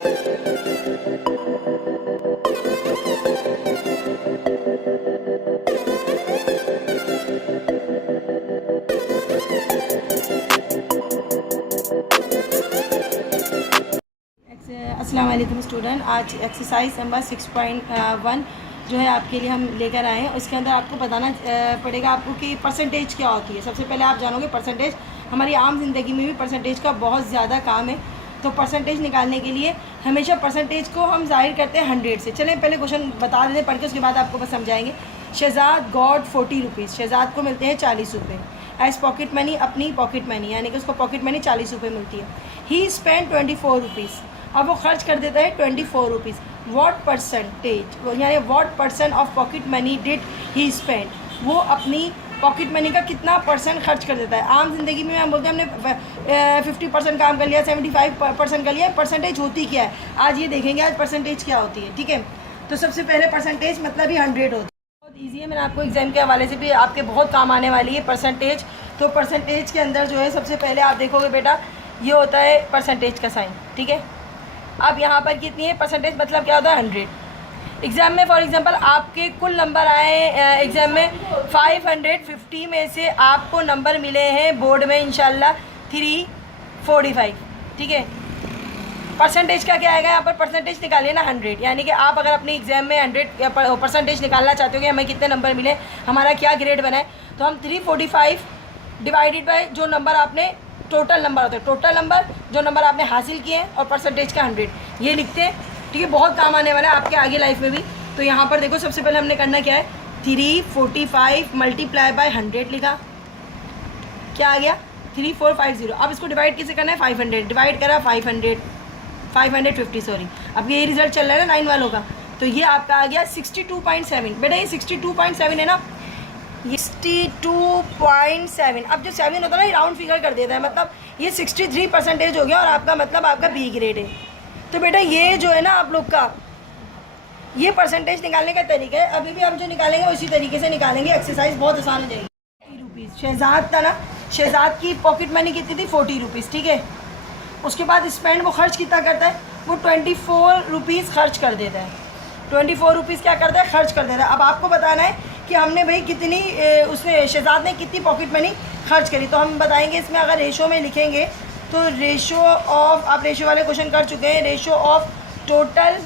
अस्सलाम वालेकुम स्टूडेंट। आज एक्सरसाइज नंबर 6.1 जो है आपके लिए हम लेकर आए हैं। उसके अंदर आपको बताना पड़ेगा आपको कि परसेंटेज क्या होती है। सबसे पहले आप जानोगे परसेंटेज, हमारी आम ज़िंदगी में भी परसेंटेज का बहुत ज़्यादा काम है। तो परसेंटेज निकालने के लिए हमेशा परसेंटेज को हम ज़ाहिर करते हैं 100 से। चलें पहले क्वेश्चन बता देते हैं पढ़ के, उसके बाद आपको बस समझाएंगे। शहजाद गॉट 40 रुपीज़, शहजाद को मिलते हैं 40 रुपये एज पॉकेट मनी, अपनी पॉकेट मनी, यानी कि उसको पॉकेट मनी 40 रुपये मिलती है। ही स्पेंड 24 रुपीज़, अब वो खर्च कर देता है 24 रुपीज़। वॉट परसेंटेज यानी what percent of pocket money did he spend, वो अपनी पॉकेट मनी का कितना परसेंट खर्च कर देता है। आम जिंदगी में हम बोलते हैं हमने 50% काम कर लिया, 75% कर लिया। परसेंटेज होती क्या है आज ये देखेंगे, आज परसेंटेज क्या होती है। ठीक है, तो सबसे पहले परसेंटेज मतलब ही 100 होती है। बहुत ईजी है, मैंने आपको एग्जाम के हवाले से भी आपके बहुत काम आने वाली है परसेंटेज। तो परसेंटेज के अंदर जो है सबसे पहले आप देखोगे बेटा ये होता है परसेंटेज का साइन। ठीक है, अब यहाँ पर कितनी है परसेंटेज, मतलब क्या होता है 100। एग्ज़ाम में फॉर एग्जांपल आपके कुल नंबर आए एग्ज़ाम में 550 में से आपको नंबर मिले हैं बोर्ड में इंशाल्लाह 345। ठीक है, परसेंटेज का क्या आएगा यहाँ पर, परसेंटेज निकालिए ना 100, यानी कि आप अगर अपनी एग्ज़ाम में 100 परसेंटेज निकालना चाहते हो कि हमें कितने नंबर मिले, हमारा क्या ग्रेड बना है, तो हम 345 डिवाइडेड बाई जो नंबर आपने टोटल नंबर होता है, टोटल नंबर जो नंबर आपने हासिल किए हैं और परसेंटेज का 100 ये लिखते हैं। ठीक है, बहुत काम आने वाला है आपके आगे लाइफ में भी। तो यहाँ पर देखो सबसे पहले हमने करना क्या है, 345 मल्टीप्लाई बाय 100 लिखा, क्या आ गया 3450। अब इसको डिवाइड किसे करना है 500, डिवाइड करा 550 सॉरी। अब ये रिजल्ट चल रहा है ना 9 वालों का, तो ये आपका आ गया 62.7। बेटा ये 62.7 है ना, 62.7। अब जो 7 होता है ना राउंड फिगर कर देता है, मतलब ये 63% हो गया और आपका मतलब आपका बी ग्रेड है। तो बेटा ये जो है ना आप लोग का ये परसेंटेज निकालने का तरीका है। अभी भी हम जो निकालेंगे उसी तरीके से निकालेंगे, एक्सरसाइज बहुत आसान हो जाएगी। 40 रुपीज़ शहजाद था ना, शहजाद की पॉकेट मनी कितनी थी 40 रुपीज़। ठीक है, उसके बाद स्पेंड वो खर्च कितना करता है, वो 24 रुपीज़ खर्च कर देता है। 24 रुपीज़ क्या करता है, खर्च कर देता है। अब आपको बताना है कि हमने भाई कितनी उसने शहजाद ने कितनी पॉकेट मनी खर्च करी। तो हम बताएंगे इसमें अगर रेशो में लिखेंगे तो रेशो ऑफ, आप रेशो वाले क्वेश्चन कर चुके हैं, रेशो ऑफ टोटल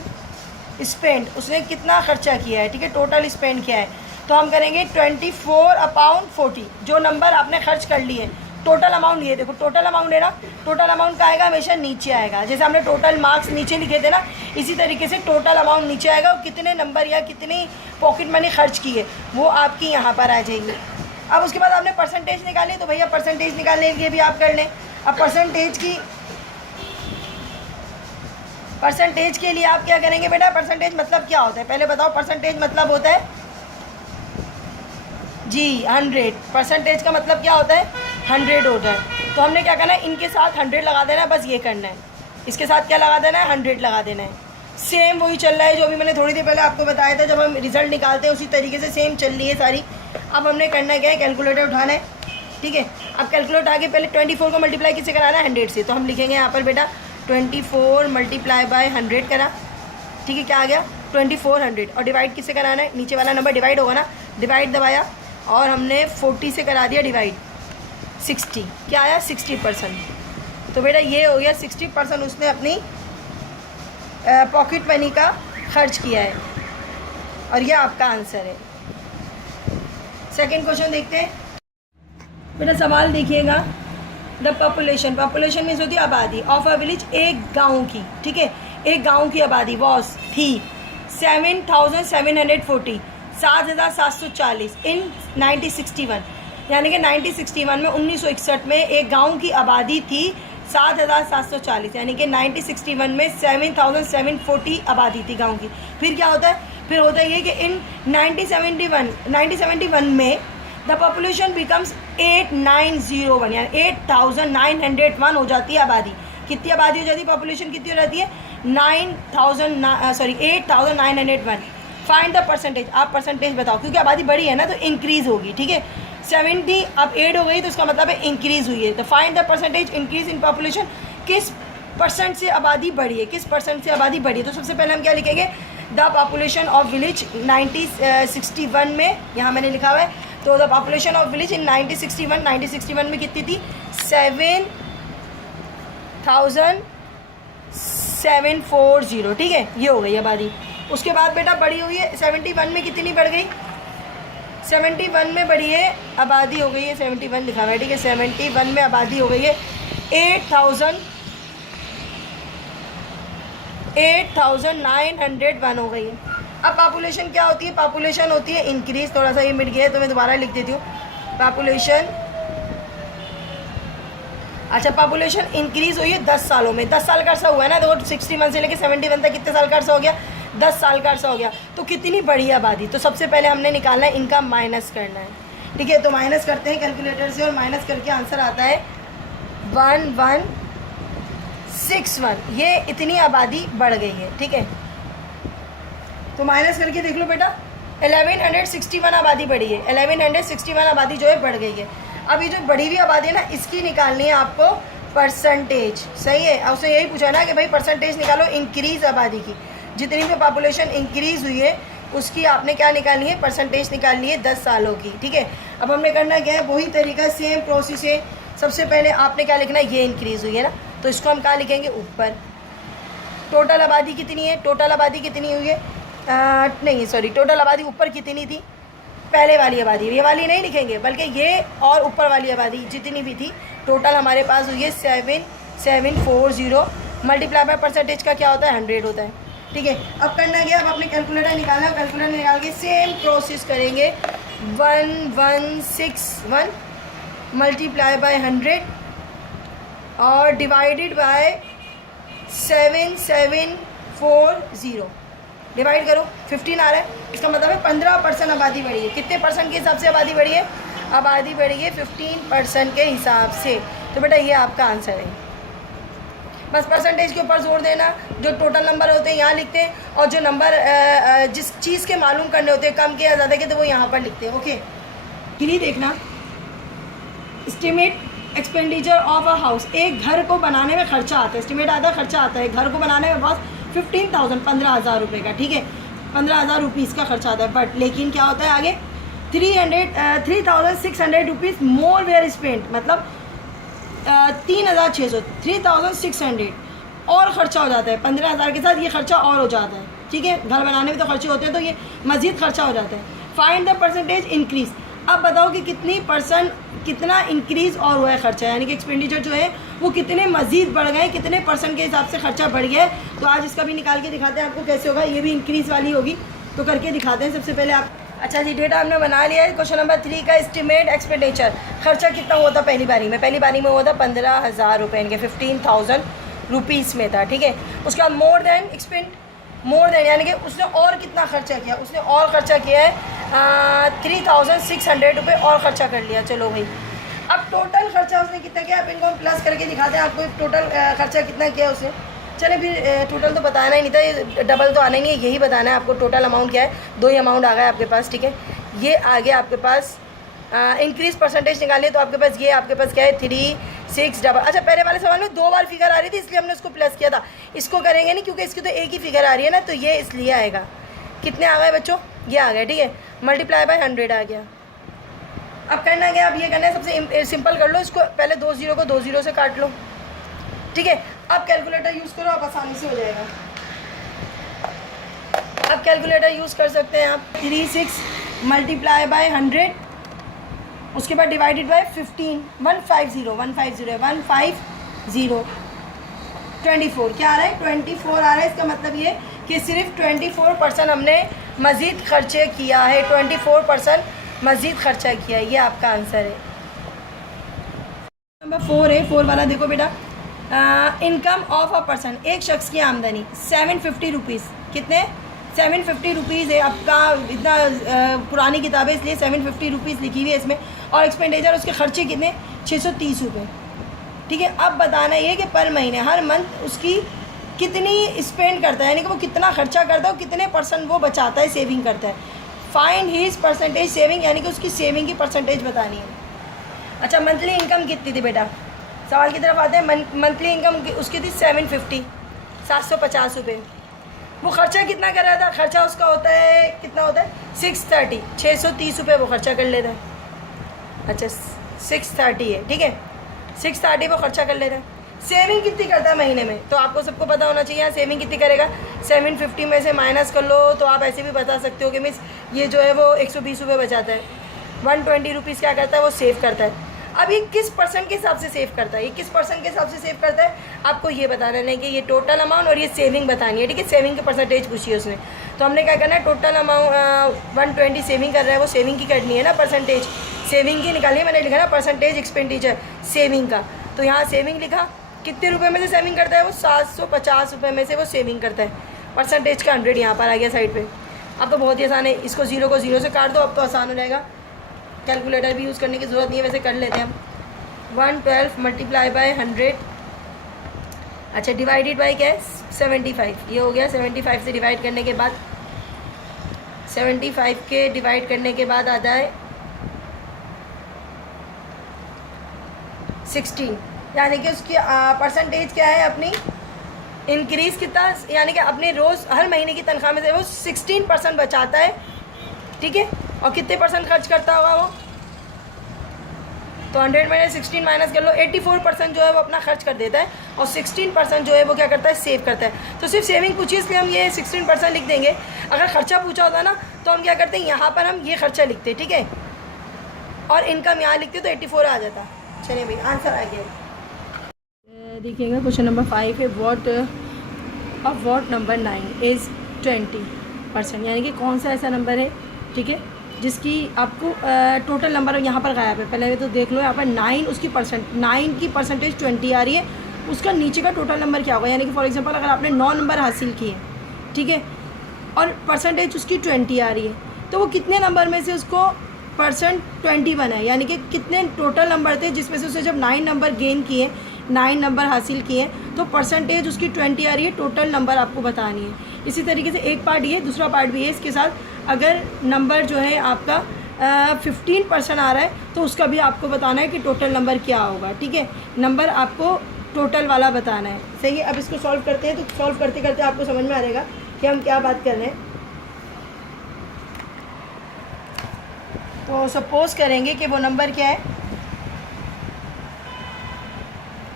स्पेंड, उसने कितना खर्चा किया है। ठीक है, टोटल स्पेंड किया है, तो हम करेंगे 24/40 जो नंबर आपने खर्च कर लिए, टोटल अमाउंट। ये देखो टोटल अमाउंट है ना, टोटल अमाउंट का आएगा हमेशा नीचे आएगा। जैसे हमने टोटल मार्क्स नीचे लिखे थे ना, इसी तरीके से टोटल अमाउंट नीचे आएगा और कितने नंबर या कितनी पॉकेट मनी खर्च की है वो आपकी यहाँ पर आ जाएंगी। अब उसके बाद आपने परसेंटेज निकाली, तो भैया परसेंटेज निकालने के लिए भी आप कर लें। अब परसेंटेज के लिए आप क्या करेंगे बेटा, परसेंटेज मतलब क्या होता है पहले बताओ। परसेंटेज मतलब होता है जी 100, परसेंटेज का मतलब क्या होता है 100 होता है। तो हमने क्या करना है, इनके साथ 100 लगा देना है, बस ये करना है। इसके साथ क्या लगा देना है, 100 लगा देना है। सेम वही चल रहा है जो भी मैंने थोड़ी देर पहले आपको बताया था, जब हम रिजल्ट निकालते हैं उसी तरीके से सेम चल रही है सारी। अब हमने करना क्या है, कैलकुलेटर उठाना है। ठीक है, अब कैलकुलेटर आगे पहले 24 को मल्टीप्लाई किससे कराना है 100 से, तो हम लिखेंगे यहाँ पर बेटा 24 मल्टीप्लाई बाय 100 करा। ठीक है, क्या आ गया 2400। और डिवाइड किससे कराना है, नीचे वाला नंबर डिवाइड होगा ना, डिवाइड दबाया और हमने 40 से करा दिया डिवाइड, 60 क्या आया 60%। तो बेटा ये हो गया 60% उसने अपनी पॉकेट मनी का खर्च किया है और ये आपका आंसर है। सेकंड क्वेश्चन देखते हैं बेटा, सवाल देखिएगा। द पॉपुलेशन, पॉपुलेशन मीन्स होती है आबादी, ऑफ अ विलेज, एक गाँव की। ठीक है, एक गाँव की आबादी वॉज थी 7,740, 7,740 इन 1961, यानी कि 1961 में 1961 में एक गांव की आबादी थी 7,740, यानी कि 1961 में 7,740 आबादी थी गांव की। फिर क्या होता है, फिर होता है ये कि इन 1971 में द पॉपुलेशन बिकम्स 8901, यानी 8,901 हो जाती है आबादी। कितनी आबादी हो जाती है, पॉपुलेशन कितनी हो जाती है 8,901। फाइंड द परसेंटेज, आप परसेंटेज बताओ, क्योंकि आबादी बड़ी है ना तो इंक्रीज़ होगी। ठीक है, 70 अब 8 हो गई तो इसका मतलब है इंक्रीज़ हुई है। तो find the percentage increase in population, किस परसेंट से आबादी बढ़ी है, किस परसेंट से आबादी बढ़ी है। तो सबसे पहले हम क्या लिखेंगे, द पॉपुलेशन ऑफ विलेज 1961 में, यहाँ मैंने लिखा हुआ है, तो the population of village in 1961 में कितनी थी, 7,740, ठीक है, ये हो गई आबादी। उसके बाद बेटा बढ़ी हुई है 71 में, कितनी बढ़ गई, 71 में बढ़ी है आबादी, हो गई है 71 लिखा हुआ है, ठीक है, 71 में आबादी हो गई है 8,901 हो गई है। अब पॉपुलेशन क्या होती है, पॉपुलेशन होती है इंक्रीज, थोड़ा सा ये मिट गया है तो मैं दोबारा लिख देती हूँ, पॉपुलेशन, अच्छा पॉपुलेशन इंक्रीज हुई है 10 सालों में, 10 साल का अर्सा हुआ है ना, तो 61 से लेकर 71 तक कितने साल का अर्सा हो गया, 10 साल का अर्सा हो गया। तो कितनी बड़ी आबादी, तो सबसे पहले हमने निकालना है, इनका माइनस करना है, ठीक है। तो माइनस करते हैं कैलकुलेटर से, और माइनस करके आंसर आता है 1161, ये इतनी आबादी बढ़ गई है, ठीक है। तो माइनस करके देख लो बेटा, 1161 आबादी बढ़ी है, 1161 आबादी जो है बढ़ गई है। अब ये जो बढ़ी हुई आबादी है ना, इसकी निकालनी है आपको परसेंटेज, सही है। और उसने यही पूछा ना कि भाई परसेंटेज निकालो इंक्रीज आबादी की, जितनी भी पॉपुलेशन इंक्रीज हुई है उसकी आपने क्या निकालनी है, परसेंटेज निकालनी है 10 सालों की, ठीक है। अब हमने करना क्या है, वही तरीका, सेम प्रोसेस है। सबसे पहले आपने क्या लिखना है, ये इंक्रीज़ हुई है ना, तो इसको हम क्या लिखेंगे, ऊपर। टोटल आबादी कितनी है, टोटल आबादी कितनी हुई है, नहीं सॉरी, टोटल आबादी ऊपर कितनी थी, पहले वाली आबादी, ये वाली नहीं लिखेंगे, बल्कि ये और ऊपर वाली आबादी जितनी भी थी, टोटल हमारे पास हुई है 7740, मल्टीप्लाई बाय परसेंटेज का क्या होता है, 100 होता है, ठीक है। अब करना क्या, अब अपने कैलकुलेटर निकालना, कैलकुलेटर निकाल के सेम प्रोसेस करेंगे, 1161 मल्टीप्लाई बाय 100 और डिवाइडेड बाय 7740, डिवाइड करो, 15 आ रहा है, इसका मतलब है 15% आबादी बढ़ी है। कितने परसेंट के हिसाब से आबादी बढ़ी है, आबादी बढ़ी है 15% के हिसाब से। तो बेटा ये आपका आंसर है। बस परसेंटेज के ऊपर जोर देना, जो टोटल नंबर होते हैं यहाँ लिखते हैं, और जो नंबर जिस चीज़ के मालूम करने होते हैं, कम के या ज़्यादा के, तो वो यहाँ पर लिखते हैं, ओके। फिर देखना, estimate expenditure of a house, एक घर को बनाने में खर्चा आता है, एस्टिमेट आता है, खर्चा आता है, घर को बनाने में बस 15,000 15,000 रुपये का, ठीक है, 15,000 रुपीज़ का खर्चा आता है। बट लेकिन क्या होता है आगे, 3,600 रुपीज़ मोर वेयर स्पेंट, मतलब 3,600 3,600 और ख़र्चा हो जाता है, 15,000 के साथ ये खर्चा और हो जाता है, ठीक है। घर बनाने में तो खर्चे होते हैं, तो ये मज़ीद खर्चा हो जाता है। फाइंड द परसेंटेज इंक्रीज़, अब बताओ कि कितना इंक्रीज़ और हुआ है खर्चा, यानी कि एक्सपेंडिचर जो है वो कितने मज़ीद बढ़ गए, कितने परसेंट के हिसाब से खर्चा बढ़ गया है। तो आज इसका भी निकाल के दिखाते हैं आपको कैसे होगा, ये भी इंक्रीज़ वाली होगी, तो करके दिखाते हैं। सबसे पहले आप, अच्छा जी, डेटा हमने बना लिया है। क्वेश्चन नंबर 3 का एस्टिमेट एक्सपेंडिचर, खर्चा कितना हुआ था पहली बारी में हुआ था 15,000 रुपये, इनके 15,000 रुपीज़ में था, ठीक है। उसके बाद more than expand, more than यानी कि उसने और कितना खर्चा किया, उसने और खर्चा किया है 3,600 रुपये और ख़र्चा कर लिया। चलो भाई, अब टोटल खर्चा उसने कितना किया, अब इनको हम प्लस करके दिखाते हैं आपको टोटल खर्चा कितना किया उसने। चले फिर टोटल तो बताना ही नहीं था, ये डबल तो आना ही नहीं है, यही बताना है आपको टोटल अमाउंट क्या है। 2 ही अमाउंट आ गया आपके पास, ठीक है। ये आ गया आपके पास, इंक्रीज परसेंटेज निकालिए तो आपके पास ये आपके पास क्या है 3,600। अच्छा, पहले वाले सवाल में 2 बार फिगर आ रही थी, इसलिए हमने उसको प्लस किया था। इसको करेंगे नहीं क्योंकि इसकी तो एक ही फिगर आ रही है ना, तो ये इसलिए आएगा। कितने आ गए बच्चों, ये आ गए, ठीक है, मल्टीप्लाई बाय 100 आ गया। अब करना क्या, अब ये करना है, सबसे सिंपल कर लो इसको, पहले 2 0 को 2 0 से काट लो, ठीक है। अब कैलकुलेटर यूज़ करो, आप आसानी से हो जाएगा। अब कैलकुलेटर यूज़ कर सकते हैं आप, 36 मल्टीप्लाई बाय 100, उसके बाद डिवाइडेड बाय 15, 150 24, क्या आ रहा है 24 आ रहा है। इसका मतलब ये कि सिर्फ 24% हमने मज़ीद खर्चे किया है, 24% मज़ीद खर्चा किया है, ये आपका आंसर है। नंबर 4 है, 4 वाला देखो बेटा, इनकम ऑफ अ पर्सन, एक शख्स की आमदनी 750 रुपीज़, कितने 750 रुपीज़ है। आपका इतना पुरानी किताब है इसलिए 750 रुपीज़ लिखी हुई है इसमें, और एक्सपेंडिचर उसके खर्चे कितने 630 रुपये, ठीक है। अब बताना ये कि पर महीने, हर मंथ उसकी कितनी स्पेंड करता है, यानी कि वो कितना खर्चा करता है, कितने % वो बचाता है, सेविंग करता है। फाइंड हीज परसेंटेज सेविंग, यानी कि उसकी सेविंग की परसेंटेज बतानी है। अच्छा, मंथली इनकम कितनी थी बेटा, सवाल की तरफ आते हैं। मंथली इनकम उसकी थी 750, 750 रुपये। वो खर्चा कितना कर रहा था? खर्चा उसका होता है, कितना होता है? 630, 630 रुपये वो खर्चा कर लेता है। अच्छा 630 है, ठीक है, 630 वो खर्चा कर लेता है। सेविंग कितनी करता है महीने में? तो आपको सबको पता होना चाहिए। यहाँ सेविंग कितनी करेगा? 750 में से माइनस कर लो तो आप ऐसे भी बता सकते हो कि मिस ये जो है वो 120 रुपये बचाता है। 120 रुपीज़ क्या करता है? वो सेव करता है। अब ये किस परसेंट के हिसाब से सेव करता है? ये किस परसेंट के हिसाब से सेव करता है आपको ये बताना है कि ये टोटल अमाउंट और ये सेविंग बतानी है, ठीक है। सेविंग के परसेंटेज पूछी है उसने, तो हमने क्या करना है? टोटल अमाउंट 120 सेविंग कर रहा है, वो सेविंग की करनी है ना, परसेंटेज सेविंग की निकालिए। मैंने लिखा ना परसेंटेज एक्सपेंडिचर सेविंग का, तो यहाँ सेविंग लिखा। कितने रुपए में से सेविंग करता है? वो 750 रुपये में से वो सेविंग करता है। परसेंटेज का 100 यहाँ पर आ गया साइड पे। अब तो बहुत ही आसान है, इसको जीरो को जीरो से काट दो, अब तो आसान हो जाएगा। कैलकुलेटर भी यूज़ करने की ज़रूरत नहीं है, वैसे कर लेते हैं हम। 112 मल्टीप्लाई बाय 100, अच्छा डिवाइडेड बाई क्या है? 75। ये हो गया। 75 से डिवाइड करने के बाद 75 के डिवाइड करने के बाद आता है 16, यानी कि उसकी परसेंटेज क्या है अपनी? इंक्रीज़ कितना, यानी कि अपने रोज़ हर महीने की तनख्वाह में से वो 16% बचाता है, ठीक है। और कितने परसेंट खर्च करता होगा वो? तो 100 में 16 माइनस कर लो, 84% जो है वो अपना खर्च कर देता है और 16% जो है वो क्या करता है? सेव करता है। तो सिर्फ सेविंग पूछी इसलिए हम ये 16% लिख देंगे। अगर खर्चा पूछा होता ना तो हम क्या करते हैं? यहाँ पर हम ये खर्चा लिखते, ठीक है, और इनकम यहाँ लिखते तो 84 आ जाता। चलिए भाई आंसर आ गया। देखिएगा क्वेश्चन नंबर 5 है, वॉट नंबर 9 इज़ 20%, यानी कि कौन सा ऐसा नंबर है, ठीक है, जिसकी आपको टोटल नंबर यहाँ पर गायब है। पहले तो देख लो यहाँ पर 9 उसकी 9 की परसेंटेज 20 आ रही है, उसका नीचे का टोटल नंबर क्या होगा? यानी कि फॉर एग्जांपल अगर आपने 9 नंबर हासिल किए, ठीक है, और परसेंटेज उसकी 20 आ रही है, तो वो कितने नंबर में से उसको परसेंट 20 बना है? यानी कि कितने टोटल नंबर थे जिसमें से उसने जब 9 नंबर गेन किए, 9 नंबर हासिल किए, तो परसेंटेज उसकी 20 आ रही है। टोटल नंबर आपको बतानी है। इसी तरीके से एक पार्ट ये, दूसरा पार्ट भी है इसके साथ। अगर नंबर जो है आपका 15% आ रहा है तो उसका भी आपको बताना है कि टोटल नंबर क्या होगा, ठीक है। नंबर आपको टोटल वाला बताना है, सही है। अब इसको सॉल्व करते हैं, तो सॉल्व करते करते आपको समझ में आ जाएगा कि हम क्या बात कर रहे हैं। तो सपोज़ करेंगे कि वो नंबर क्या है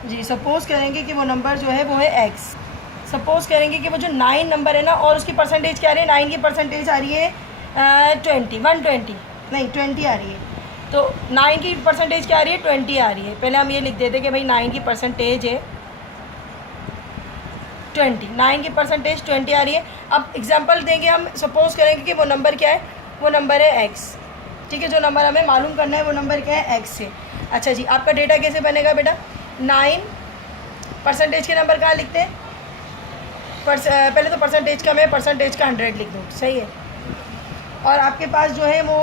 जी, सपोज़ करेंगे कि वो नंबर जो है वो है x। सपोज़ करेंगे कि वो जो 9 नंबर है ना, और उसकी परसेंटेज क्या आ रही है? 9 की परसेंटेज आ रही है 20 आ रही है। तो 9 की परसेंटेज क्या आ रही है? 20 आ रही है। पहले हम ये लिख देते कि भाई 9 की परसेंटेज है 20, 9 की परसेंटेज 20 आ रही है। अब एग्जांपल देंगे हम, सपोज़ करेंगे कि वो नंबर क्या है? वो नंबर है x, ठीक है। जो नंबर हमें मालूम करना है वो नंबर क्या है? x है। अच्छा जी, आपका डेटा कैसे बनेगा बेटा? 9 परसेंटेज के नंबर कहाँ लिखते हैं? पहले तो परसेंटेज का मैं परसेंटेज का 100 लिख दूँ, सही है। और आपके पास जो है वो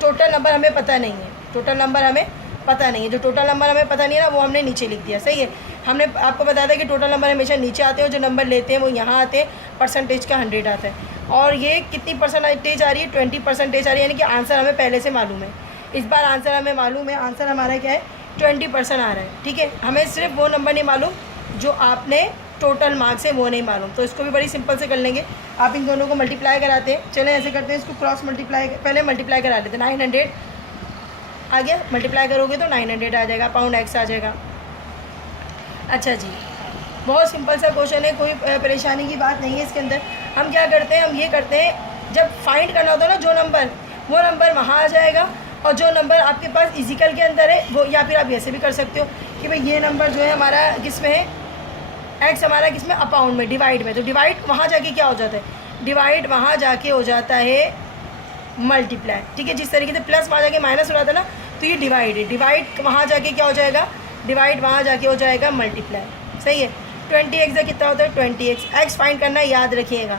टोटल नंबर हमें पता नहीं है, टोटल नंबर हमें पता नहीं है। जो टोटल नंबर हमें पता नहीं है ना, वो हमने नीचे लिख दिया, सही है। हमने आपको बताया था कि टोटल नंबर हमेशा नीचे आते हैं और जो नंबर लेते हैं वो यहाँ आते हैं, परसेंटेज का 100 आता है। और ये कितनी परसेंटेज आ रही है? 20% आ रही है, यानी कि आंसर हमें पहले से मालूम है। इस बार आंसर हमें मालूम है, आंसर हमारा क्या है? 20% आ रहा है, ठीक है। हमें सिर्फ वो नंबर नहीं मालूम जो आपने टोटल मार्क्स है, वो नहीं मालूम। तो इसको भी बड़ी सिंपल से कर लेंगे। आप इन दोनों को मल्टीप्लाई कराते हैं, चलें ऐसे करते हैं, इसको क्रॉस मल्टीप्लाई, पहले मल्टीप्लाई करा लेते हैं। 900 आ गया, मल्टीप्लाई करोगे तो 900 आ जाएगा, पाउंड x आ जाएगा। अच्छा जी, बहुत सिंपल सा क्वेश्चन है, कोई परेशानी की बात नहीं है इसके अंदर। हम क्या करते हैं? हम ये करते हैं, जब फाइंड करना होता है ना जो नंबर, वो नंबर वहाँ आ जाएगा, और जो नंबर आपके पास इजिकल के अंदर है वो, या फिर आप ऐसे भी कर सकते हो कि भाई ये नंबर जो है हमारा किस में है? x हमारा किस में? अपाउंड में, डिवाइड में। तो डिवाइड वहाँ जाके क्या हो जाता है? डिवाइड वहाँ जाके हो जाता है मल्टीप्लाई, ठीक है। जिस तरीके से प्लस वहाँ जाके माइनस हो जाता है ना, तो ये डिवाइड है। डिवाइड वहाँ जाके क्या हो जाएगा? डिवाइड वहाँ जाके हो जाएगा मल्टीप्लाई, सही है। 20x का कितना होता है? 20x। x फाइंड करना याद रखिएगा,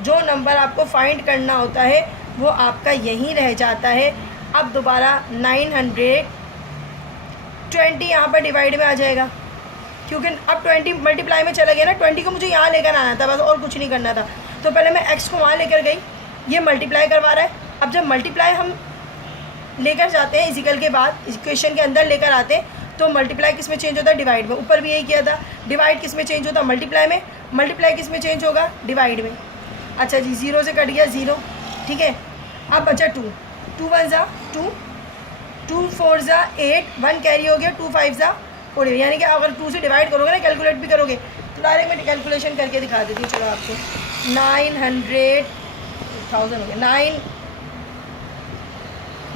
जो नंबर आपको फाइंड करना होता है वो आपका यहीं रह जाता है। अब दोबारा 920 यहाँ पर डिवाइड में आ जाएगा, क्योंकि अब 20 मल्टीप्लाई में चला गया ना। 20 को मुझे यहाँ लेकर आना था बस, और कुछ नहीं करना था। तो पहले मैं x को वहाँ लेकर गई, ये मल्टीप्लाई करवा रहा है। अब जब मल्टीप्लाई हम लेकर जाते हैं इजिकल के बाद, इक्वेशन के अंदर लेकर आते हैं, तो मल्टीप्लाई किस में चेंज होता है, डिवाइड में। ऊपर भी यही किया था, डिवाइड किस में चेंज होता है, मल्टीप्लाई में। मल्टीप्लाई किस में चेंज होगा, डिवाइड में। अच्छा जी, 0 से कट गया 0, ठीक है। अब बचा 2, 2 1 ज़ा 2, 2 4 ज़ा 8, 1 कैरी हो गया, 2 5 ज़ा 40, यानी कि अगर 2 से डिवाइड करोगे ना, कैलकुलेट भी करोगे तो डायरेक्ट मैं कैलकुलेशन करके दिखा देती हूँ। चलो आपको 900 हो गया,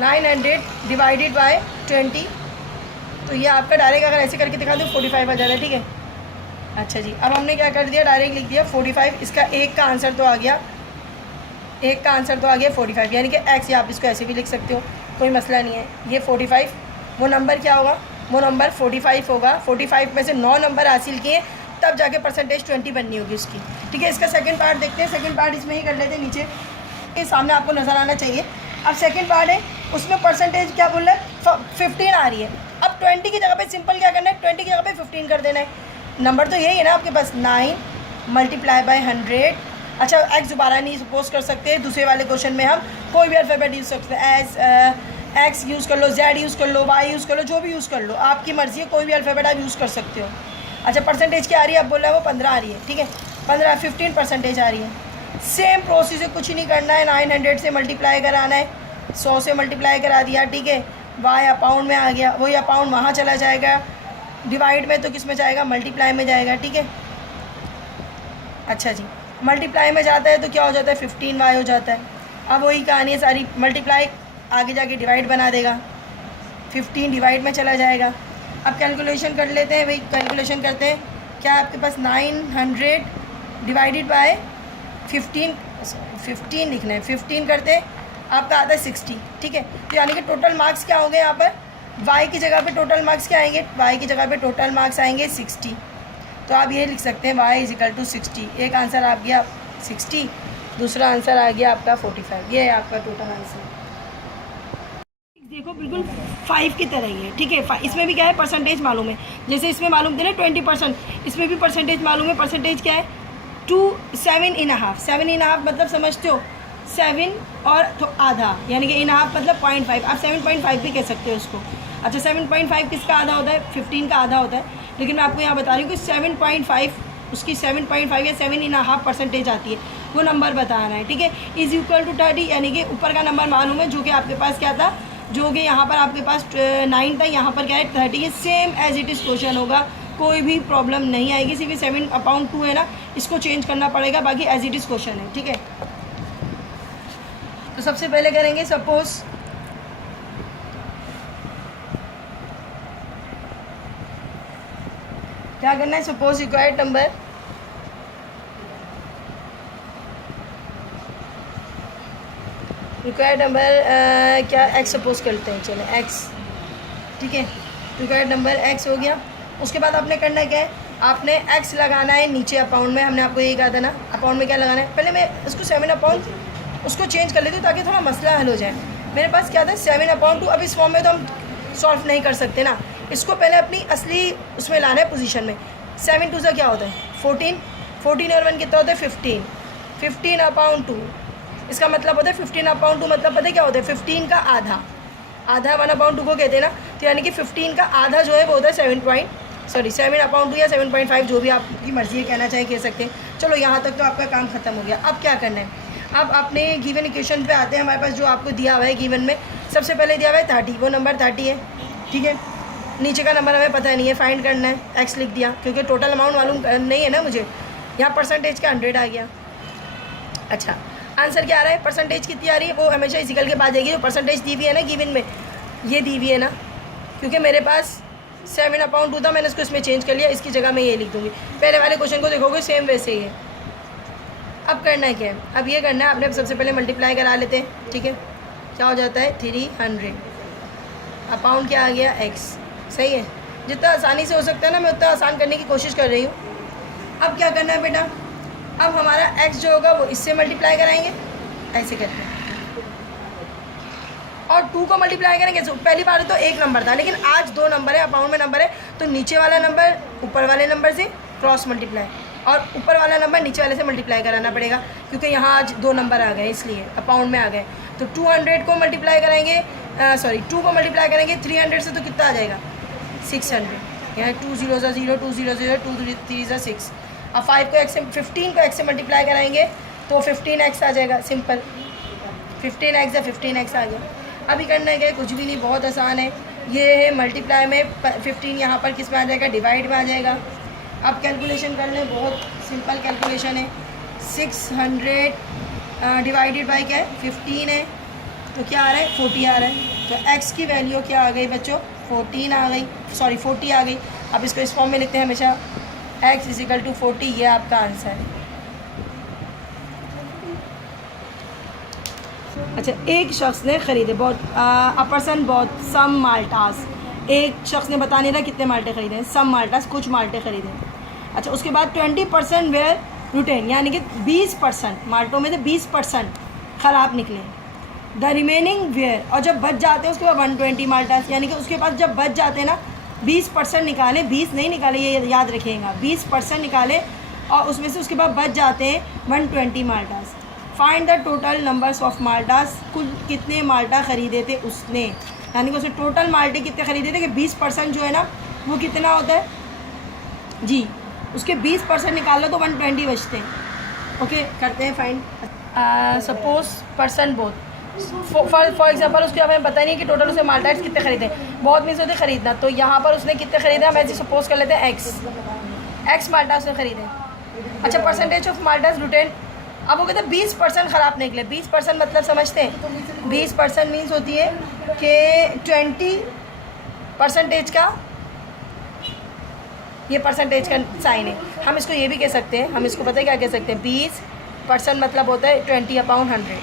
900 डिवाइडेड बाय 20, तो ये आपका डायरेक्ट अगर ऐसे करके दिखा दूँ 45 आ जाता है, ठीक है। अच्छा जी, अब हमने क्या कर दिया, डायरेक्ट लिख दिया 45। इसका एक का आंसर तो आ गया, एक का आंसर तो आ गया 45, यानी कि एक्स, या आप इसको ऐसे भी लिख सकते हो, कोई मसला नहीं है। ये 45, वो नंबर क्या होगा, वो नंबर 45 होगा। 45 में से 9 नंबर हासिल किए तब जाके परसेंटेज 20 बननी होगी उसकी, ठीक है। इसका सेकंड पार्ट देखते हैं। सेकंड पार्ट इसमें ही कर लेते हैं, नीचे के सामने आपको नज़र आना चाहिए। अब सेकंड पार्ट है, उसमें परसेंटेज क्या बोल रहा है, 15 आ रही है। अब 20 की जगह पे सिंपल क्या करना है, 20 की जगह पे 15 कर देना है। नंबर तो यही है ना आपके पास, 9 मल्टीप्लाई बाय 100। अच्छा, एक्स दोबारा नहीं सपोज कर सकते, दूसरे वाले क्वेश्चन में हम कोई भी अल्फ़ाबेट यूज़ कर सकते हैं। एक्स यूज़ कर लो, जेड यूज़ कर लो, वाई यूज़ कर लो, जो भी यूज़ कर लो, आपकी मर्ज़ी है, कोई भी अल्फ़ाबेट आप यूज़ कर सकते हो। अच्छा, परसेंटेज क्या आ रही है, अब बोल रहा है वो 15 आ रही है, ठीक है। 15 परसेंटेज आ रही है। सेम प्रोसीजर, कुछ नहीं करना है, 900 से मल्टीप्लाई कराना है, 100 से मल्टीप्लाई करा दिया, ठीक है। वाई अपाउंड में आ गया, वही अपाउंड वहाँ चला जाएगा, डिवाइड में तो किस में जाएगा, मल्टीप्लाई में जाएगा, ठीक है। अच्छा जी, मल्टीप्लाई में जाता है तो क्या हो जाता है, 15y हो जाता है। अब वही कहानी है सारी, मल्टीप्लाई आगे जाके डिवाइड बना देगा, 15 डिवाइड में चला जाएगा। अब कैलकुलेशन कर लेते हैं भाई, कैलकुलेशन करते हैं। क्या आपके पास 900 डिवाइडेड बाय 15 लिखना है, 15 करते आपका आता है 60, ठीक है। तो यानी कि टोटल मार्क्स क्या होंगे यहाँ पर, y की जगह पे टोटल मार्क्स क्या आएंगे, y की जगह पे टोटल मार्क्स आएंगे 60। तो आप ये लिख सकते हैं y = 60। एक आंसर आ गया 60, दूसरा आंसर आ गया आपका 45। ये है आपका टोटल आंसर। देखो बिल्कुल 5 की तरह ही है, ठीक है। इसमें भी क्या है, परसेंटेज मालूम है, जैसे इसमें मालूम थे ना 20%, इसमें भी परसेंटेज मालूम है। परसेंटेज क्या है, 7.5। 7.5 मतलब समझते हो, 7 और तो आधा, यानी कि ½ मतलब 0.5, आप 7.5 भी कह सकते हो उसको। अच्छा, 7.5 किसका आधा होता है, 15 का आधा होता है, लेकिन मैं आपको यहाँ बता रही हूँ कि 7.5 उसकी 7.5 या 7.5% आती है, वो नंबर बताना है, ठीक है। = 30, यानी कि ऊपर का नंबर मालूम है, जो कि आपके पास क्या था, जो कि यहाँ पर आपके पास 9 था, यहाँ पर क्या है 30 है। Same as it is question होगा, कोई भी प्रॉब्लम नहीं आएगी। सिर्फ 7/2 है ना, इसको चेंज करना पड़ेगा, बाकी एज इट इज़ क्वेश्चन है, ठीक है। तो सबसे पहले करेंगे, सपोज क्या करना है, सपोज रिक्वायर्ड नंबर क्या एक्स सपोज करते हैं, चलो एक्स, ठीक है। रिक्वायर्ड नंबर एक्स हो गया। उसके बाद आपने करना क्या है, आपने एक्स लगाना है नीचे अपाउंट में। हमने आपको यही कहा था ना, अपाउंट में क्या लगाना है। पहले मैं इसको 7/, उसको चेंज कर लेती हूँ ताकि थोड़ा मसला हल हो जाए। मेरे पास क्या था 7/2। अब इस फॉर्म में तो हम सॉल्व नहीं कर सकते ना, इसको पहले अपनी असली उसमें लाना है, पोजीशन में। 7 2 क्या होता है 14, 14 और 1 कितना होता है 15, 15/2। इसका मतलब होता है 15/2, मतलब पता है क्या होता है, 15 का आधा, 1/2 को कहते हैं ना। तो यानी कि 15 का आधा जो है वो होता है 7/2 या 7.5, जो भी आपकी मर्ज़ी है, कहना चाहे कह सकते हैं। चलो यहाँ तक तो आपका काम ख़त्म हो गया। अब क्या करना है, अब अपने गिवन इक्वेशन पे आते हैं। हमारे पास जो आपको दिया हुआ है गिवन में, सबसे पहले दिया हुआ है 30, वो नंबर 30 है, ठीक है। नीचे का नंबर हमें पता नहीं है, फाइंड करना है। एक्स लिख दिया, क्योंकि टोटल अमाउंट मालूम नहीं है ना मुझे। यहाँ परसेंटेज का 100 आ गया। अच्छा, आंसर क्या आ रहा है, परसेंटेज कितनी आ रही है, वो हमेशा इक्वल के पास जाएगी। जो परसेंटेज दी हुई है ना गिवन में, ये दी हुई है ना, क्योंकि मेरे पास 7/2 था, मैंने इसको इसमें चेंज कर लिया, इसकी जगह मैं ये लिख दूँगी। पहले वाले क्वेश्चन को देखोगे सेम वैसे ही है। अब करना है क्या है, अब ये करना है, आपने सबसे पहले मल्टीप्लाई करा लेते हैं, ठीक है। क्या हो जाता है 300, अपाउंड क्या आ गया एक्स, सही है। जितना आसानी से हो सकता है ना, मैं उतना आसान करने की कोशिश कर रही हूँ। अब क्या करना है बेटा, अब हमारा x जो होगा वो इससे मल्टीप्लाई कराएंगे, ऐसे करके, और 2 को मल्टीप्लाई करेंगे। पहली बार तो एक नंबर था, लेकिन आज 2 नंबर है, अपाउंड में नंबर है, तो नीचे वाला नंबर ऊपर वाले नंबर से क्रॉस मल्टीप्लाई, और ऊपर वाला नंबर नीचे वाले से मल्टीप्लाई कराना पड़ेगा, क्योंकि यहाँ आज 2 नंबर आ गए, इसलिए अपाउंड में आ गए। तो 200 को मल्टीप्लाई करेंगे, 2 को मल्टीप्लाई करेंगे 300 से, तो कितना आ जाएगा 600। यहाँ 2 0 0, 2 0 0, 2 3 6। अब 5 को x से 15 को x से मल्टीप्लाई कराएंगे तो 15x आ जाएगा। सिंपल 15x या 15x आ गया। अभी करना क्या है, कुछ भी नहीं, बहुत आसान है। ये है मल्टीप्लाई में 15 यहाँ पर किस में आ जाएगा, डिवाइड में आ जाएगा। अब कैलकुलेशन कर लें, बहुत सिंपल कैलकुलेशन है। 600 डिवाइडेड बाई क्या है 15 है, तो क्या आ रहा है 40 आ रहा है। तो x की वैल्यू क्या आ गई बच्चों, 14 आ गई, सॉरी 40 आ गई। अब इसको इस फॉर्म में लिखते हैं हमेशा, x = 40, ये आपका आंसर है। अच्छा, एक शख्स ने ख़रीदे, बहुत अ पर्सन बॉट सम माल्टास, एक शख्स ने बता नहीं रहा कितने माल्टे ख़रीदे हैं, सम माल्टास, कुछ माल्टे ख़रीदे। अच्छा, उसके बाद 20% वेयर रिटेन, यानी कि 20% माल्टों में से 20% ख़राब निकले। द रिमेनिंग वेयर, और जब बच जाते हैं उसके बाद 120 माल्टास, यानी कि उसके पास जब बच जाते हैं ना 20% निकालें, 20 नहीं निकाले, ये याद रखिएगा, 20% निकाले और उसमें से उसके बाद बच जाते हैं 120 maltas. Find the total numbers of maltas, कुल कितने माल्टा ख़रीदे थे उसने, यानी कि उसने टोटल माल्टे कितने ख़रीदे थे कि 20% जो है ना वो कितना होता है जी, उसके 20% निकाल लो तो 120 बचते हैं। ओके, करते हैं find. Suppose person both, for example उसके हमें पता नहीं कि टोटल उसने माल्टाइट्स कितने खरीदे, बहुत मीन्स होते खरीदना, तो यहाँ पर उसने कितने खरीदे हम ऐसे सपोज कर लेते हैं एक्स माल्टा उसने खरीदे। अच्छा, परसेंटेज ऑफ माल्टास रिटेन, अब वो कहते हैं 20% ख़राब निकले। 20% मतलब समझते हैं, 20% मीन्स होती है कि 20% का, ये परसेंटेज का साइन है। हम इसको ये भी कह सकते हैं, हम इसको पता है क्या कह सकते हैं, 20% मतलब होता है 20/100।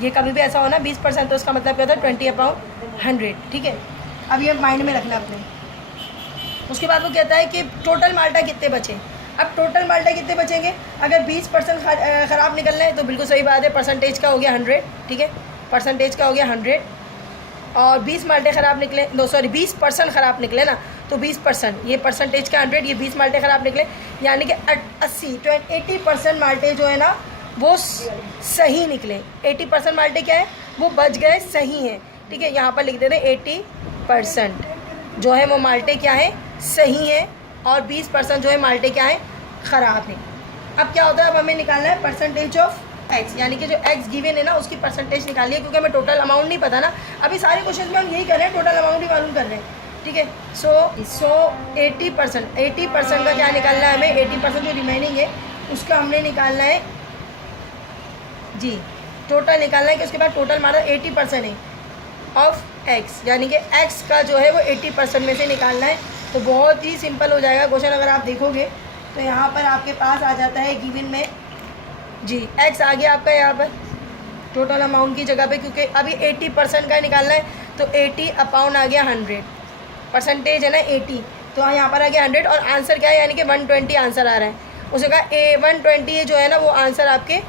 ये कभी भी ऐसा हो ना 20%, तो उसका मतलब क्या होता है 20/100, ठीक है। अब ये माइंड में रखना अपने। उसके बाद वो कहता है कि टोटल माल्टा कितने बचे। अब टोटल माल्टा कितने बचेंगे, अगर 20% ख़राब निकलना है तो बिल्कुल सही बात है, परसेंटेज का हो गया 100, ठीक है, परसेंटेज का हो गया 100, और 20 माल्टे ख़राब निकले, 20% ख़राब निकले ना, तो 20%, ये परसेंटेज का 100, ये 20 माल्टे ख़राब निकले, यानी कि 80% माल्टे जो है ना वो सही निकले। 80% माल्टे क्या है, वो बच गए, सही हैं, ठीक है। यहाँ पर लिख देते हैं 80% जो है वो माल्टे क्या है, सही है, और 20% जो है माल्टे क्या है, ख़राब है। अब क्या होता है, अब हमें निकालना है परसेंटेज ऑफ एक्स, यानी कि जो एक्स गिवन है ना उसकी परसेंटेज निकालिए, क्योंकि हमें टोटल अमाउंट नहीं पता ना। अभी सारे क्वेश्चन में हम यही कर रहे हैं, टोटल अमाउंट ही मालूम कर रहे हैं, ठीक है। सो 80% का क्या निकालना है हमें, 80% जो रिमेनिंग है उसका हमने निकालना है जी, टोटल निकालना है कि उसके बाद टोटल हमारा 80% है ऑफ एक्स, यानी कि एक्स का जो है वो 80% में से निकालना है। तो बहुत ही सिंपल हो जाएगा क्वेश्चन। अगर आप देखोगे तो यहाँ पर आपके पास आ जाता है गिवन में जी, एक्स आ गया आपका यहाँ पर टोटल अमाउंट की जगह पे, क्योंकि अभी 80% का निकालना है, तो 80/100 आ गया 100, परसेंटेज है ना 80, तो यहाँ पर आ गया 100, और आंसर क्या है, यानी कि 120 आंसर आ रहा है। उसने कहा 120 जो है ना वो आंसर आपके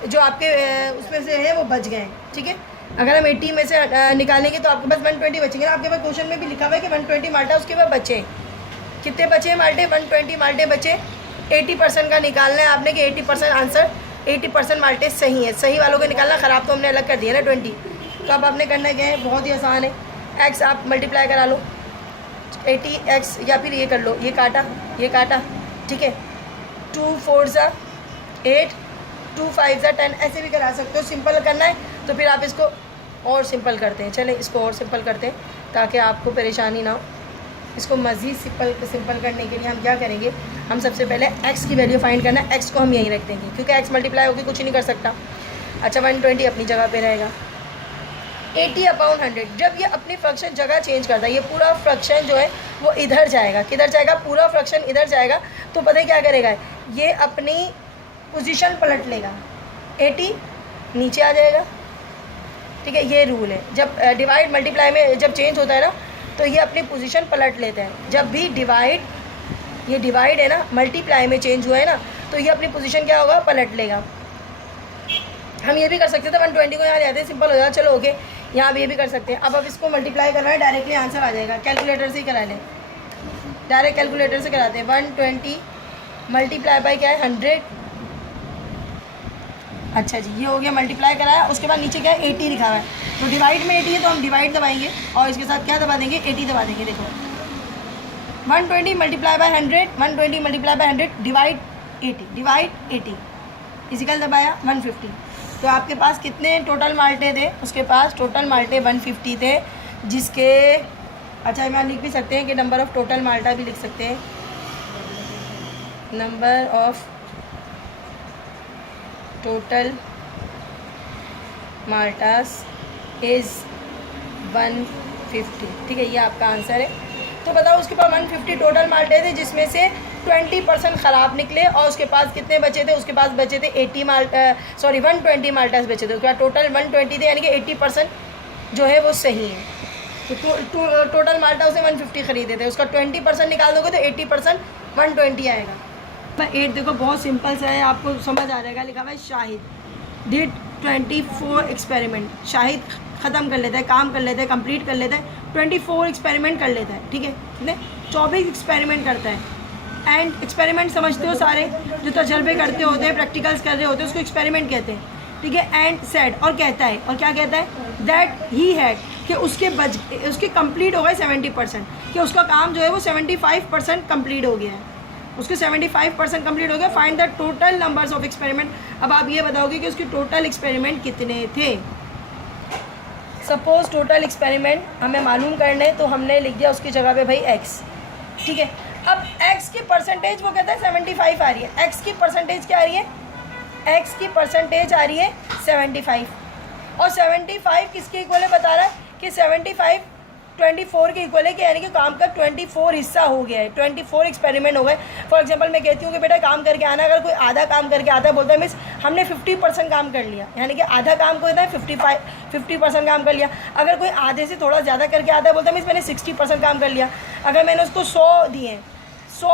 जो आपके उसमें से है वो बच गए, ठीक है। अगर हम 80 में से निकालेंगे तो आपके पास 120 बचेंगे ना। आपके पास क्वेश्चन में भी लिखा हुआ है कि 120 माल्टा उसके पास बचे, कितने बचे माल्टे, 120 माल्टे बचे। 80% का निकालना है आपने कि 80% आंसर, 80% माल्टे सही है, सही वालों को निकालना, ख़राब तो हमने अलग कर दिया ना 20। तो अब आपने करना क्या है, बहुत ही आसान है, एक्स आप मल्टीप्लाई करा लो 80x, या फिर ये कर लो, ये काटा, ठीक है, 2 4 8, 2 5 10, ऐसे भी करा सकते हो। सिंपल करना है तो फिर आप इसको और सिंपल करते हैं, चले इसको और सिंपल करते हैं ताकि आपको परेशानी ना हो। इसको मज़ीद सिंपल करने के लिए हम क्या करेंगे, हम सबसे पहले x की वैल्यू फाइंड करना है। x को हम यहीं रख देंगे क्योंकि x मल्टीप्लाई होकर कुछ नहीं कर सकता। अच्छा, 120 अपनी जगह पे रहेगा। 80/100, जब ये अपनी फ्रैक्शन जगह चेंज करता है, ये पूरा फ्रैक्शन जो है वो इधर जाएगा, किधर जाएगा, पूरा फ्रैक्शन इधर जाएगा, तो पता है क्या करेगा, ये अपनी पोजीशन पलट लेगा, 80 नीचे आ जाएगा, ठीक है। ये रूल है, जब डिवाइड मल्टीप्लाई में जब चेंज होता है ना तो ये अपनी पोजीशन पलट लेते हैं। जब भी ये डिवाइड है ना, मल्टीप्लाई में चेंज हुआ है ना, तो ये अपनी पोजीशन क्या होगा, पलट लेगा। हम ये भी कर सकते थे, 120 को यहाँ ले आते हैं, सिंपल हो जाएगा, चलो ओके, यहाँ भी ये भी कर सकते हैं। अब इसको मल्टीप्लाई करना है, डायरेक्टली आंसर आ जाएगा, कैलकुलेटर से ही करा लें, डायरेक्ट कैलकुलेटर से कराते हैं। 120 मल्टीप्लाई बाई क्या है, 100। अच्छा जी, ये हो गया, मल्टीप्लाई कराया, उसके बाद नीचे क्या है, 80 लिखा हुआ है, तो डिवाइड में 80 है तो हम डिवाइड दबाएंगे और इसके साथ क्या दबा देंगे, 80 दबा देंगे। देखो 120 multiply by 100, 120 multiply by 100 divide 80 equal दबाया 150। तो आपके पास कितने टोटल माल्टे थे? उसके पास टोटल माल्टे 150 थे, जिसके अच्छा यहाँ लिख भी सकते हैं कि नंबर ऑफ़ टोटल माल्टा भी लिख सकते हैं, नंबर ऑफ टोटल माल्टास इज़ 150। ठीक है, ये आपका आंसर है। तो बताओ उसके पास 150 टोटल माल्टे थे, जिसमें से 20% ख़राब निकले, और उसके पास कितने बचे थे? उसके पास बचे थे 120 माल्टास बचे थे। उसके बाद टोटल 120 थे, यानी कि 80% जो है वो सही है। तो टोटल माल्टा उसे 150 ख़रीदे थे, उसका 20% निकाल दोगे तो 80% 120 आएगा। मैं 8 देखो बहुत सिंपल सा है, आपको समझ आ जाएगा। लिखा हुआ है शाहिद डिड 24 एक्सपेरिमेंट। शाहिद ख़त्म कर लेता है, काम कर लेता है, कंप्लीट कर लेता है, 24 एक्सपेरिमेंट कर लेता है। ठीक है, कितने? 24 एक्सपेरिमेंट करता है। एंड एक्सपेरिमेंट समझते हो सारे, जो तजर्बे करते होते हैं, प्रैक्टिकल्स कर रहे होते हैं, उसको एक्सपेरिमेंट कहते हैं। ठीक है, एंड सेड, और कहता है, और क्या कहता है? दैट ही हैड, कि उसके कंप्लीट हो गए 70%, कि उसका काम जो है वो 75% कंप्लीट हो गया है, उसके 75% कंप्लीट हो गया। Find the total numbers of experiment. अब आप ये बताओगे कि उसके टोटल एक्सपेरिमेंट कितने थे। सपोज टोटल एक्सपेरिमेंट हमें मालूम करने, तो हमने लिख दिया उसकी जगह पे भाई x। ठीक है, अब x की परसेंटेज वो कहता है 75 आ रही है। x की परसेंटेज क्या आ रही है? x की परसेंटेज आ रही है 75, और 75 किसके इक्वल है बता रहा है कि 75 24 के इक्वल है, कि यानी कि काम का 24 हिस्सा हो गया है, 24 एक्सपेरिमेंट हो गए। फॉर एग्जांपल मैं कहती हूँ कि बेटा काम करके आना, अगर कोई आधा काम करके आता है, बोलता है मिस हमने 50% काम कर लिया, यानी कि आधा काम को होता है 50% काम कर लिया। अगर कोई आधे से थोड़ा ज़्यादा करके आता है, बोलता है मिस मैंने 60% काम कर लिया। अगर मैंने उसको 100 दिए, 100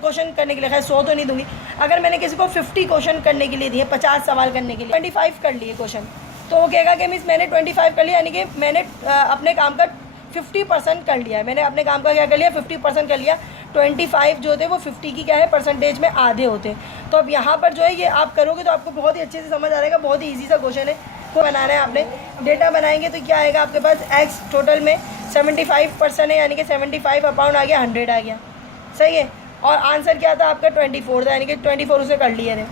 क्वेश्चन करने के लिए, खैर 100 तो नहीं दूंगी, अगर मैंने किसी को 50 क्वेश्चन करने के लिए दिए, 50 सवाल करने के लिए, 25 कर लिए क्वेश्चन, तो वो कहेगा कि मिस मैंने 25 कर लिया, यानी कि मैंने अपने काम का 50% कर लिया है। मैंने अपने काम का क्या कर लिया? 50% कर लिया। 25 जो होते हैं वो 50 की क्या है परसेंटेज में आधे होते हैं। तो अब यहाँ पर जो है ये आप करोगे तो आपको बहुत ही अच्छे से समझ आ जाएगा। बहुत ही ईजी सा क्वेश्चन है, को बनाना है आपने। डेटा बनाएंगे तो क्या आएगा आपके पास? एक्स टोटल में 75% है, यानी कि 75 अपॉन आ गया 100 आ गया, सही है। और आंसर क्या था आपका? 24 था, यानी कि 24 उसे कर लिए थे।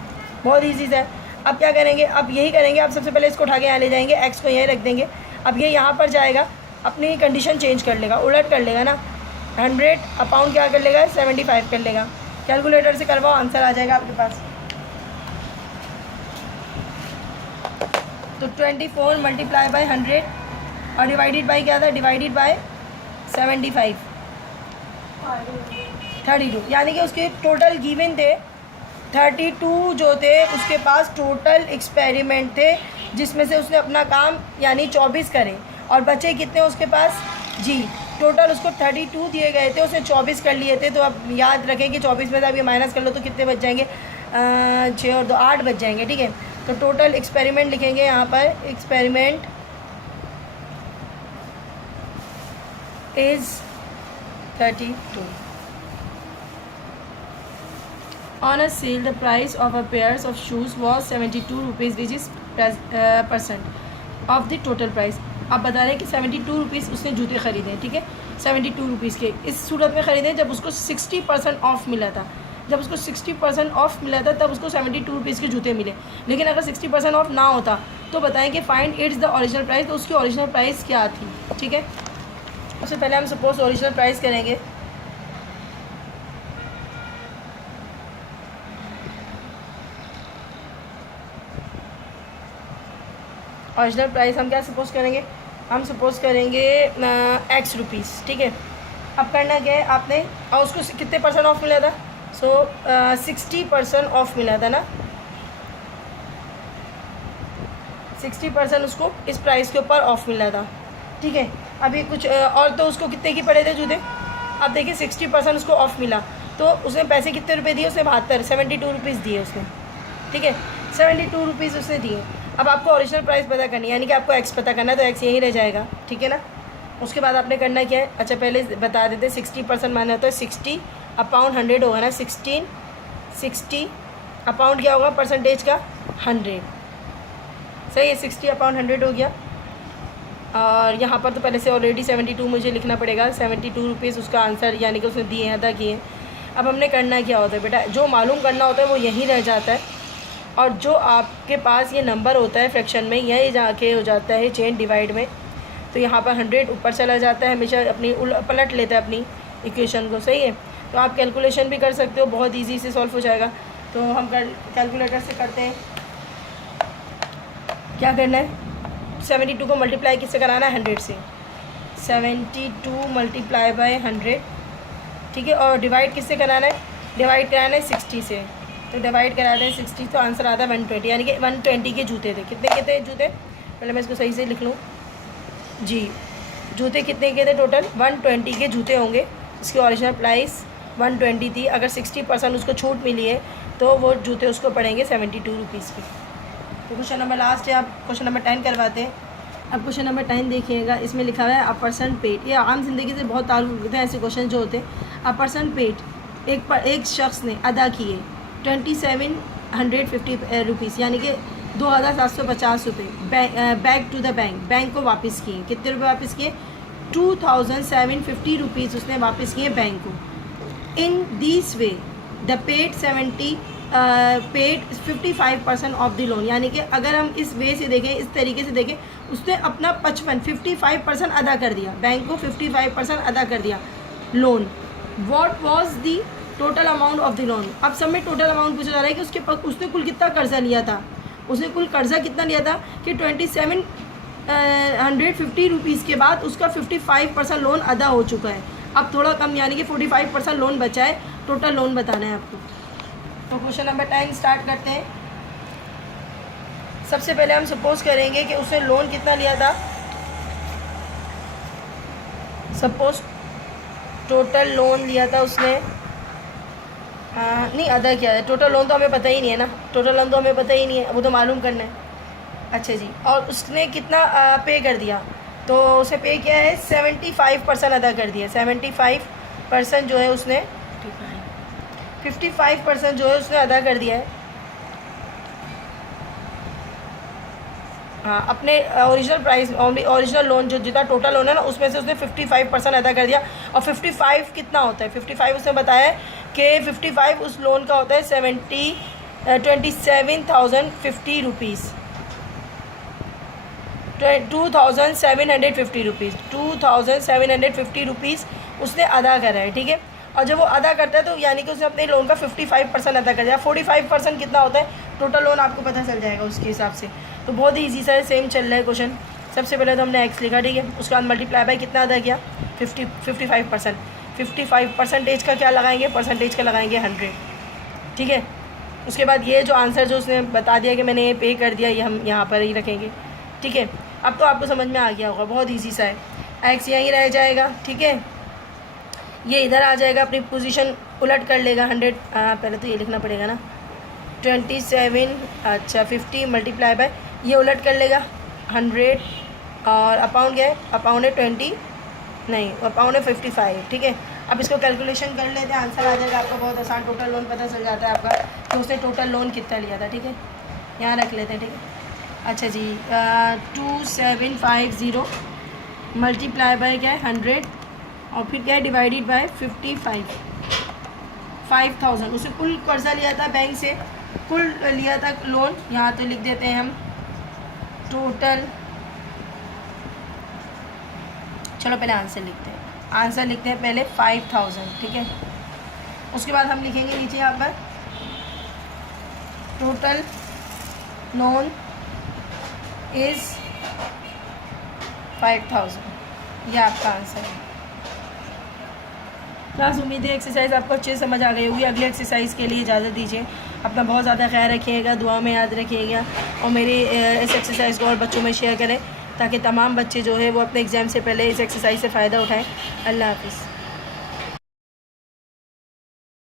बहुत ईजी सा है। अब क्या करेंगे? अब यही करेंगे, आप सबसे पहले इसको उठा के यहाँ ले जाएंगे, एक्स को यहीं रख देंगे। अब ये यहाँ पर जाएगा, अपनी कंडीशन चेंज कर लेगा, उलट कर लेगा ना, 100 अपॉन क्या कर लेगा? 75 कर लेगा। कैलकुलेटर से करवाओ, आंसर आ जाएगा आपके पास। तो 24 मल्टीप्लाई बाय 100 और डिवाइडेड बाय क्या था? डिवाइडेड बाय 75, 32, यानी कि उसके टोटल गिवन थे 32 जो थे उसके पास टोटल एक्सपेरिमेंट थे, जिसमें से उसने अपना काम यानी 24 करे, और बचे कितने उसके पास जी? टोटल उसको 32 दिए गए थे, उसने 24 कर लिए थे। तो अब याद रखें कि 24 में से अब ये माइनस कर लो तो कितने बच जाएंगे? 6 और 2 8 बच जाएंगे। ठीक है, तो टोटल एक्सपेरिमेंट लिखेंगे यहाँ पर, experiment is 32। On a sale, the price of a pairs of shoes was 72 rupees, which is % of the total price. अब बता रहे हैं कि 72 रुपीज़ उसने जूते ख़रीदे, ठीक है, 72 रुपीज़ के। इस सूरत में ख़रीदे जब उसको 60% ऑफ मिला था। जब उसको 60% ऑफ मिला था तब उसको 72 रुपीज़ के जूते मिले। लेकिन अगर 60% ऑफ ना होता तो बताएं कि find its the original price, तो उसकी ओरिजिनल प्राइस क्या थी। ठीक है, सबसे पहले हम सपोज ओरिजिनल प्राइस करेंगे। ओरिजिनल प्राइस हम क्या सपोज करेंगे? हम सपोज करेंगे एक्स रुपीज़। ठीक है, अब करना क्या है आपने? और उसको कितने % ऑफ मिला था? 60% ऑफ मिला था ना, 60% उसको इस प्राइस के ऊपर ऑफ मिला था। ठीक है, अभी कुछ और तो उसको कितने की पड़े थे जूते? अब देखिए 60% उसको ऑफ मिला, तो उसने पैसे कितने रुपए दिए? उसने 72 रुपीज़ दिए उसने। ठीक है, 72 रुपीज़ उसने दिए। अब आपको ओरिजिनल प्राइस पता करनी है, यानी कि आपको एक्स पता करना है, तो एक्स यहीं रह जाएगा। ठीक है ना, उसके बाद आपने करना क्या है? अच्छा पहले बता देते, 60% माना तो 60 अपॉन 100 होगा ना, 60 अपॉन क्या होगा परसेंटेज का? 100, सही है। 60 अपॉन 100 हो गया। और यहाँ पर तो पहले से ऑलरेडी 72 मुझे लिखना पड़ेगा, 72 रुपीज़ उसका आंसर यानी कि उसने दिए हैं, अदा किए हैं। अब हमने करना क्या होता है बेटा, जो मालूम करना होता है वो यहीं रह जाता है, और जो आपके पास ये नंबर होता है फ्रैक्शन में, यही जाके हो जाता है चेन डिवाइड में, तो यहाँ पर 100 ऊपर चला जाता है, हमेशा अपनी पलट लेता है अपनी इक्वेशन को, सही है। तो आप कैलकुलेशन भी कर सकते हो, बहुत ईजी से सॉल्व हो जाएगा। तो हम कैलकुलेटर से करते हैं। क्या करना है, 72 को मल्टीप्लाई किससे कराना है, 100 से। 72 मल्टीप्लाई बाय 100, ठीक है। और डिवाइड किससे कराना है, डिवाइड कराना है 60 से। तो डिवाइड करा दें 60, तो आंसर आता है 120, यानी कि 120 के जूते थे। कितने जूते, पहले मैं इसको सही से लिख लूँ जी। जूते कितने के थे टोटल, 120 के जूते होंगे। इसकी ओरिजिनल प्राइस 120 थी, अगर 60% उसको छूट मिली है तो वो जूते उसको पड़ेंगे 72 रुपीज़ के। तो क्वेश्चन नंबर लास्ट है, आप क्वेश्चन नंबर 10 करवाते हैं। अब क्वेश्चन नंबर 10 देखिएगा, इसमें लिखा हुआ है अ पर्सन पेड। ये आम जिंदगी से बहुत ताल्लुक़ रखते हैं ऐसे क्वेश्चन जो होते हैं। अ पर्सन पेड, एक शख्स ने अदा किए 2750 रुपीज़, यानी कि 2750 रुपये बैक टू द बैंक को वापस किए। कितने रुपये वापस किए, 2750 रुपीज़ उसने वापस किए बैंक को। In this way the paid 55% of the loan, यानी कि अगर हम इस वे से देखें, इस तरीके से देखें, उसने अपना 55% अदा कर दिया, बैंक को 55% अदा कर दिया loan. What was the total amount of the loan. अब सब में टोटल अमाउंट पूछा जा रहा है कि उसने कुल कितना कर्जा लिया था। उसने कुल कर्जा कितना लिया था कि 2750 रुपीज़ के बाद उसका 55% लोन अदा हो चुका है। अब थोड़ा कम यानी कि 45% लोन बचा है, टोटल लोन बताना है आपको। तो क्वेश्चन नंबर 10 स्टार्ट करते हैं। सबसे पहले हम सपोज करेंगे कि उसने लोन कितना लिया था। सपोज टोटल लोन लिया था उसने, नहीं अदा किया है। टोटल लोन तो हमें पता ही नहीं है ना, टोटल लोन तो हमें पता ही नहीं है, वो तो मालूम करना है। अच्छा जी, और उसने कितना पे कर दिया, तो उसे पे किया है 75% अदा कर दिया। 75% जो है उसने 55% जो है उसने अदा कर दिया है। हाँ, अपने ओरिजिनल प्राइस, ओरिजिनल लोन जो जितना टोटल लोन है ना, उसमें से उसने 55% अदा कर दिया। और 55 कितना होता है, 55 उसने बताया है कि 55 उस लोन का होता है 27,050 रुपीज़, 2,750 रुपीज़, 2,750 रुपीज़ उसने अदा करा है, ठीक है। और जब वो अदा करता है तो यानी कि उसने अपने लोन का 55% अदा कर दिया। 45% कितना होता है टोटल लोन, आपको पता चल जाएगा उसके हिसाब से। तो बहुत ही ईजी सा सेम चल रहा है क्वेश्चन। सबसे पहले तो हमने एक्स लिखा, ठीक है। उसके बाद मल्टीप्लाई बाय कितना अदा किया, 55%। 55% का क्या लगाएंगे, परसेंटेज का लगाएंगे 100, ठीक है। उसके बाद ये जो आंसर जो उसने बता दिया कि मैंने ये पे कर दिया, ये हम यहाँ पर ही रखेंगे, ठीक है। अब तो आपको समझ में आ गया होगा, बहुत ईजी सा है। एक्स यहीं रह जाएगा, ठीक है। ये इधर आ जाएगा, अपनी पोजीशन उलट कर लेगा 100। पहले तो ये लिखना पड़ेगा ना, 27 अच्छा 50 मल्टीप्लाई बाय, ये उलट कर लेगा 100, और अपाउंड क्या है, अपाउंड है 20 नहीं, अपाउंड है 55, ठीक है। अब इसको कैलकुलेशन कर लेते हैं, आंसर आ जाएगा आपका बहुत आसान। टोटल लोन पता चल जाता है आपका कि उसने टोटल लोन कितना लिया था, ठीक है। यहाँ रख लेते हैं, ठीक है। अच्छा जी, 2750 मल्टीप्लाई बाय क्या है 100, और फिर क्या है डिवाइडेड बाय 5000। उसे कुल कर्जा लिया था बैंक से, कुल लिया था लोन। यहाँ तो लिख देते हैं हम टोटल, चलो पहले आंसर लिखते हैं। आंसर लिखते हैं पहले 5000, ठीक है। उसके बाद हम लिखेंगे नीचे यहाँ पर टोटल लोन इज़ 5000, यह आपका आंसर है। क्लास उम्मीद है एक्सरसाइज आपको अच्छे से समझ आ गई होगी। अगले एक्सरसाइज के लिए इजाज़त दीजिए। अपना बहुत ज़्यादा ख्याल रखिएगा, दुआ में याद रखिएगा, और मेरी इस एक्सरसाइज को और बच्चों में शेयर करें ताकि तमाम बच्चे जो है वो अपने एग्ज़ाम से पहले इस एक्सरसाइज से फ़ायदा उठाएं। अल्लाह हाफ़िज़।